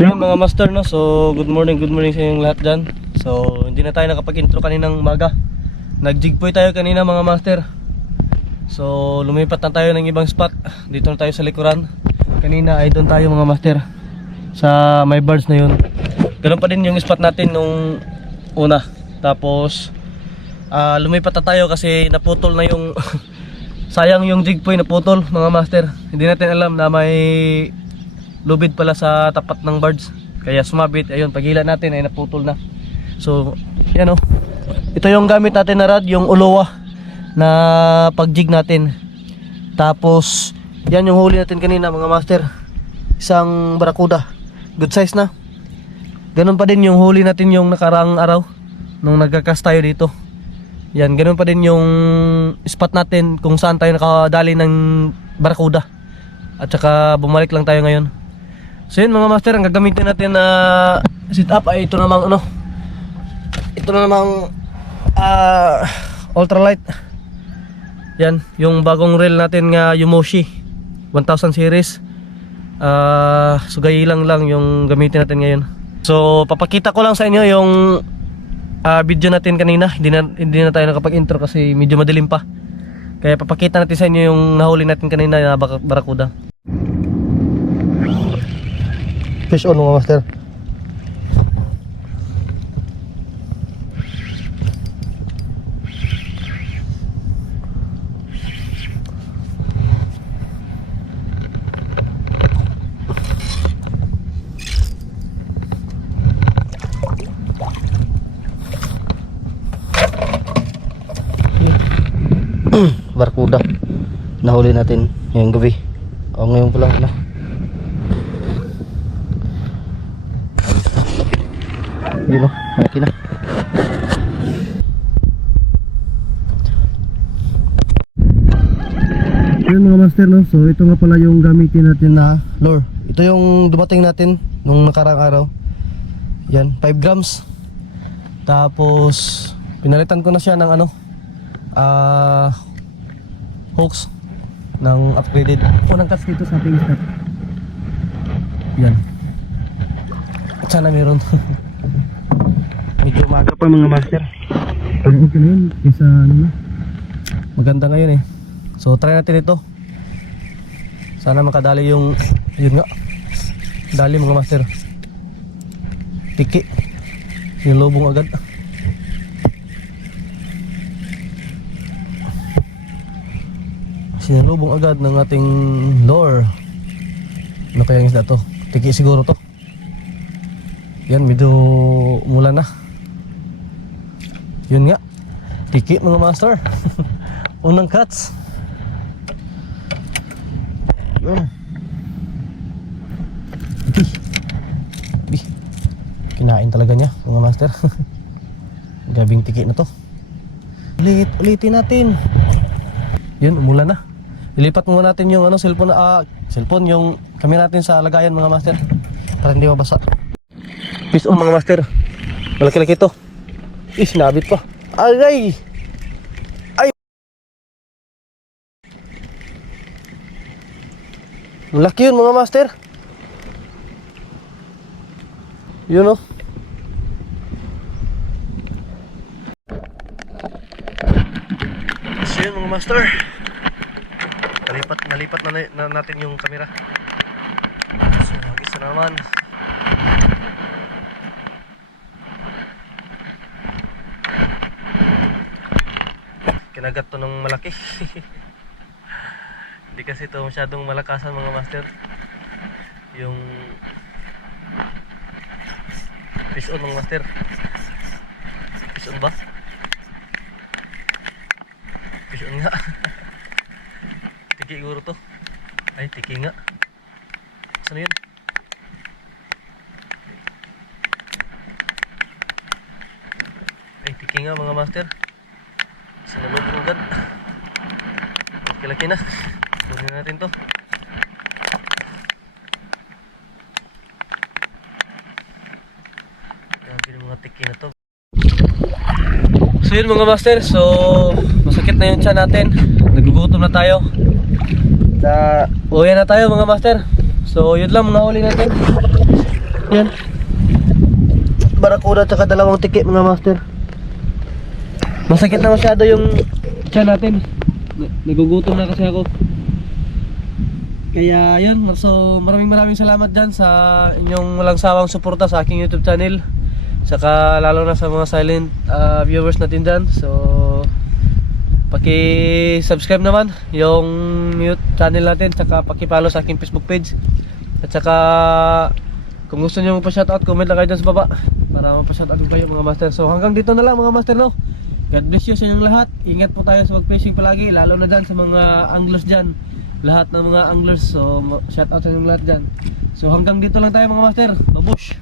So yun mga master, no? So good morning sa inyong lahat dyan. So hindi na tayo nakapag-intro kaninang umaga. Nag-jigpoy tayo kanina mga master. So lumipat na tayo ng ibang spot. Dito na tayo sa likuran. Kanina ay doon tayo mga master, sa may birds na yun. Ganun pa din yung spot natin nung una. Tapos lumipat na tayo kasi naputol na yung sayang yung jigpoy, naputol mga master. Hindi natin alam na may lubid pala sa tapat ng birds, kaya sumabit. Ayun, pagila natin ay naputol na. So yan o, ito yung gamit natin na rod, yung Olowa na pagjig natin. Tapos yan yung huli natin kanina mga master, isang barakuda, good size na. Ganun pa din yung huli natin yung nakaraang araw nung nagkakas tayo dito. Yan, ganun pa din yung spot natin kung saan tayo nakadali ng barakuda. At saka bumalik lang tayo ngayon. So yun mga master, ang gagamitin natin na sit up ay ito namang ano, ito namang ultralight. Yan, yung bagong reel natin nga Yumoshi 1000 series. Sugay lang yung gamitin natin ngayon. So papakita ko lang sa inyo yung video natin kanina. Hindi na tayo nakapag-intro kasi medyo madilim pa. Kaya papakita natin sa inyo yung nahuli natin kanina na barakuda. Fish on mga master. Barakuda nahuli natin ngayong gabi o ngayon pa lang na. Yun o, malaki na. Yun mga master, no? So ito nga pala yung gamitin natin na lure. Ito yung dumating natin nung nakarang araw. Yan, 5 grams. Tapos pinalitan ko na siya ng ano, hooks ng upgraded. Unang cuts dito sa ating step. Yan. At sana meron. Medyo umaga pa mga master. Okay na yun, kaysa ano na, maganda ngayon eh. So try natin ito. Sana makadali yung, yun nga, dali mga master. Tiki, yung lobong agad. Sinalubong agad ng ating lure. Ano kaya yung isda to? Tiki siguro to. Yan, medyo mula na. Yun nga, tiki mga master. Unang cuts. Yun. Kinain talaga niya mga master. Gabing tiki na to. Ulitin natin. Yun, umulan na. Ilipat muna natin yung ano, cellphone yung camera natin sa lagayan mga master, para hindi mabasa. Fish on mga master. Malaki-laki ito. Sinabit pa. Ay! Malaki yun mga master. Yun o. So yun mga master, nalipat na natin yung camera. So mag-isa naman. Kinagat to ng malaki. Hindi kasi ito masyadong malakasan mga master. Yung fish on mga master. Fish on ba? Fish on nga. Tiki siguro to. Ay, tiki nga. Saan yun? Ay, tiki nga mga master. Sinalog mo agad. Laki-laki na. Kunin natin to. Grabe yung mga tiki na to. So yun mga master, so masakit na yung tiyan natin. Nagugutom na tayo. Uwi na tayo mga master. So yun lang mga huli natin. Yan. Barakuda at saka dalawang tiki mga master. Masakit na masyado yung tiyan natin. Nagugutom na kasi ako. Kaya yun, so maraming salamat dyan sa inyong walang sawang suporta sa aking YouTube channel. Saka lalo na sa mga silent viewers natin dyan. So paki-subscribe naman yung YouTube channel natin. Saka paki-follow sa aking Facebook page. At saka kung gusto nyo magpa-shoutout, comment lang kayo dyan sa baba para magpa-shoutout kayo mga master. So hanggang dito na lang mga master, no? God bless you sa inyong lahat. Ingat po tayo sa mag-fishing palagi, lalo na dyan sa mga anglers dyan. Lahat ng mga anglers, so shoutout sa inyong lahat dyan. So hanggang dito lang tayo mga master. Babush!